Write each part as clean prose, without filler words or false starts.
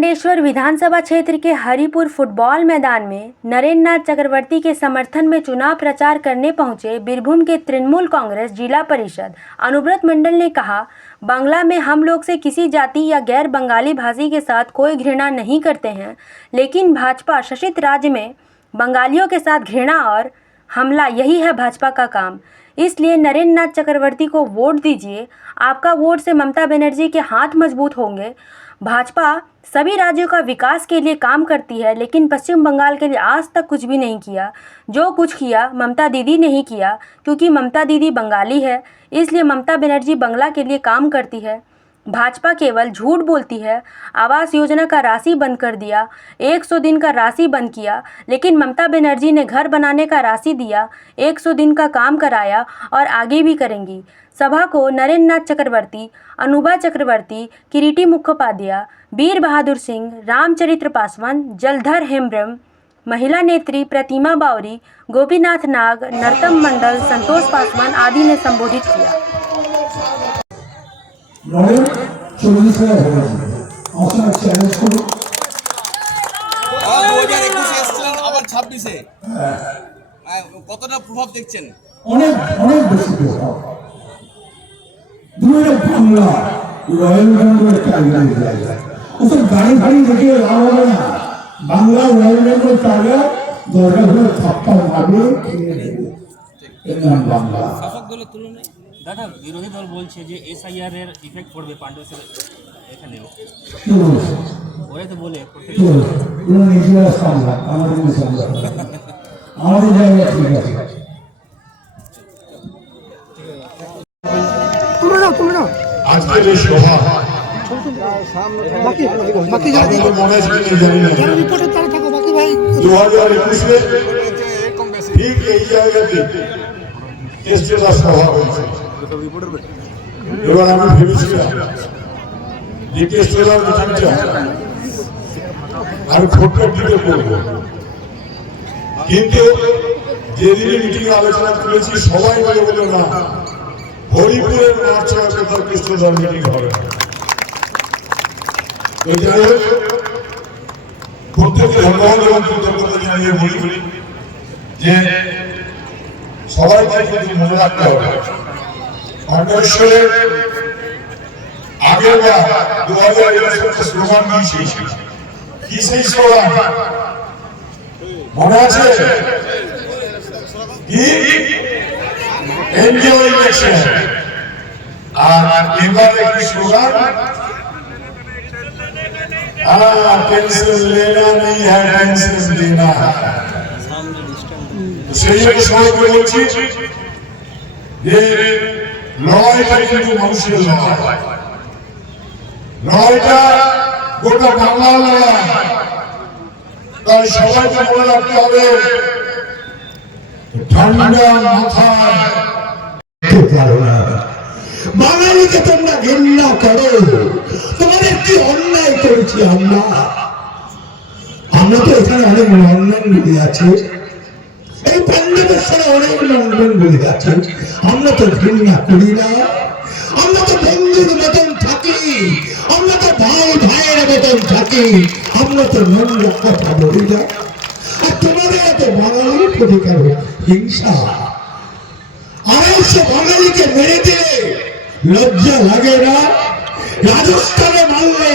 पांडेश्वर विधानसभा क्षेत्र के हरिपुर फुटबॉल मैदान में नरेंद्र नाथ चक्रवर्ती के समर्थन में चुनाव प्रचार करने पहुंचे बीरभूम के तृणमूल कांग्रेस जिला परिषद अनुव्रत मंडल ने कहा, बांग्ला में हम लोग से किसी जाति या गैर बंगाली भाषी के साथ कोई घृणा नहीं करते हैं, लेकिन भाजपा शासित राज्य में बंगालियों के साथ घृणा और हमला यही है भाजपा का काम। इसलिए नरेंद्र नाथ चक्रवर्ती को वोट दीजिए। आपका वोट से ममता बनर्जी के हाथ मजबूत होंगे। भाजपा सभी राज्यों का विकास के लिए काम करती है, लेकिन पश्चिम बंगाल के लिए आज तक कुछ भी नहीं किया। जो कुछ किया ममता दीदी ने ही किया, क्योंकि ममता दीदी बंगाली है, इसलिए ममता बनर्जी बंगला के लिए काम करती है। भाजपा केवल झूठ बोलती है। आवास योजना का राशि बंद कर दिया, 100 दिन का राशि बंद किया, लेकिन ममता बनर्जी ने घर बनाने का राशि दिया, 100 दिन का काम कराया और आगे भी करेंगी। सभा को नरेंद्र नाथ चक्रवर्ती, अनुभा चक्रवर्ती, किरीटी मुखोपाध्याय, वीर बहादुर सिंह, रामचरित्र पासवान, जलधर हेम्ब्रम, महिला नेत्री प्रतिमा बावरी, गोपीनाथ नाग, नरतम मंडल, संतोष पासवान आदि ने संबोधित किया। কতটা প্রভাব দেখছেন? অনেক বেশি প্রভাব। দুটো বাংলা রয়্যাল বেঙ্গলের টাইগার জায়গা ওসব গাড়ি ফাড়ি দেখে লাভ হবে না। বাংলা রয়্যাল বেঙ্গল টাইগার দরকার হলে থাপ্পা মারবে, খেয়ে নেবে। এর নাম বাংলা। শাসক দলের তুলনায় দাদা বিরোধী দল বলছে যে এসআইআর এর ইফেক্ট পড়বে পাণ্ডবেশ্বর এখানেও। ওরা তো বলে পুরো নিজেরা সামলা, আমাদের সামলা, আমাদের জায়গা ঠিক আছে। আজকের এই সভা বাকি মনে আছে রিপোর্টে তারা থাকো বাকি ভাই 2021-এ ঠিক এই জায়গাতে এসটিরা সভা হয়েছে। এবার আমি ভেবেছিলাম যে এসটিরা মিটিংটা আমি ছোট্ট দিকে করবো, কিন্তু যেদিনে মিটিং আলোচনা করেছি সবাই বলে বলল না, হরিপুরের মাঠ ছাড়া কোথাও কৃষ্ণধর মিটিং হবে না। প্রত্যেকে ধন্যবাদ এবং কৃতজ্ঞতা জানিয়ে বলি যে সবাইকে কিন্তু মনে রাখতে হবে, পাণ্ডবেশ্বরের আগের বার 2021 স্লোগান দিয়েছি। কি সেই স্লোগান মনে আছে? Enjoy election. আর এবার একটি স্লোগান, पेंसिल लेना नहीं है, पेंसिल देना है। সেই জন্য সবাইকে বলছি যে লড়াইটা কিন্তু মানুষের লড়াই, লড়াইটা গোটা বাংলার লড়াই। তাই সবাইকে মনে রাখতে হবে, ঠান্ডা মাথায় বাঙালিকে তোমরা ঘৃণা করো। তোমাদের কি অন্যায় করেছি আমরা? তো এখানে অনেক লন্ডনগুলি আছে, এই পাণ্ডবেশ্বরে অনেক লন্ডনগুলি আছে। আমরা তো ঘৃণা করি না, আমরা তো বন্ধুর মতন থাকি, আমরা তো ভাইয়ের মতন থাকি, আমরা তো নোংরা কথা বলি না। আর তোমাদের এত বাঙালির প্রতি কেন হিংসা? 250 বাঙালিকে মেরে দিলে লজ্জা লাগে না? রাজস্থানে মারলে,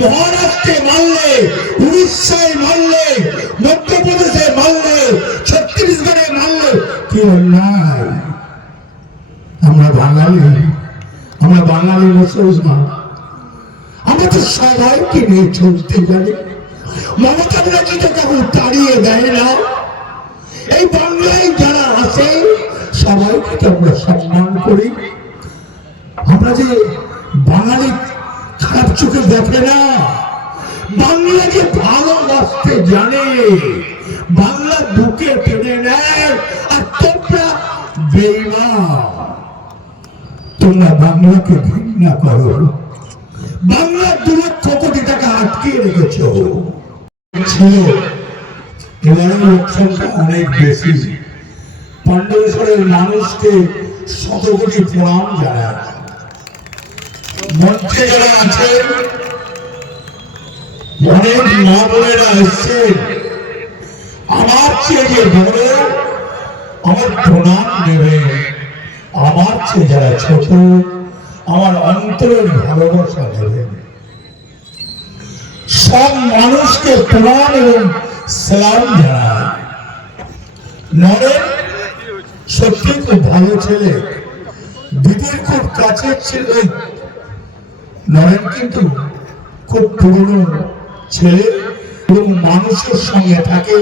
মহারাষ্ট্রে মারলে, উড়িষ্যায় মারলে, মধ্যপ্রদেশে মারলে, ছত্তিশগড়ে মারলে কি অন্যায়? আমরা বাঙালি মুসলমান, আমরা তো সবাইকে নিয়ে চলতে জানি। মমতা ব্যানার্জি তো কাউকে তাড়িয়ে দেয় না। এই বাংলায় যারা আছে সবাইকে তো আমরা সম্মান করি। আমরা যে বাঙালি খারাপ চোখে দেখে না, বাংলাকে ভালোবাসতে জানে, বাংলা বুকে টেনে নেয়। আর তোমরা বেঈমান, তোমরা বাংলাকে ঘৃণা করো, বাংলার 2 লক্ষ কোটি টাকা আটকে রেখেছ। এবারে লোক সংখ্যা অনেক বেশি। পাণ্ডবেশ্বরের মানুষকে 100 কোটি প্রণাম জানায়। মঞ্চে যারা আছেন অনেক মা বোনেরা এসছেন, আমার চেয়ে যে বড় আমার প্রণাম নেবে, আমার চেয়ে যারা ছোট আমার অন্তরের ভালোবাসা দেবেন। সব মানুষকে প্রণাম এবং সালাম জানায়। নরেন সত্যি খুব ভালো ছেলে, দিদির খুব কাছের ছেলে। নরেন কিন্তু খুব পুরনো ছেলে এবং মানুষের সঙ্গে থাকে,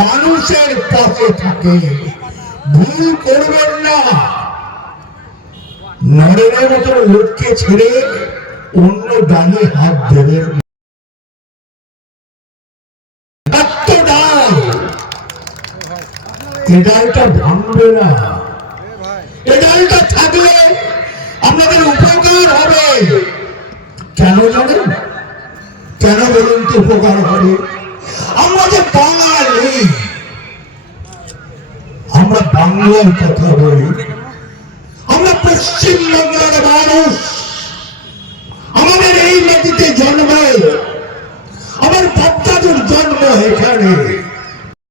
মানুষের পাশে থাকে। ভুল করবেন না, নরেনের মতো লোককে ছেড়ে অন্য ডালে হাত দেবেন। এ ডালটা ভাঙবে না, এ ডালটা থাকলে আপনাদের উপকার হবে। কেন জানেন? কেন বলুন তো উপকার হবে? আমরা যে বাঙালি, আমরা বাংলার কথা বলি, আমরা পশ্চিমবাংলার মানুষ।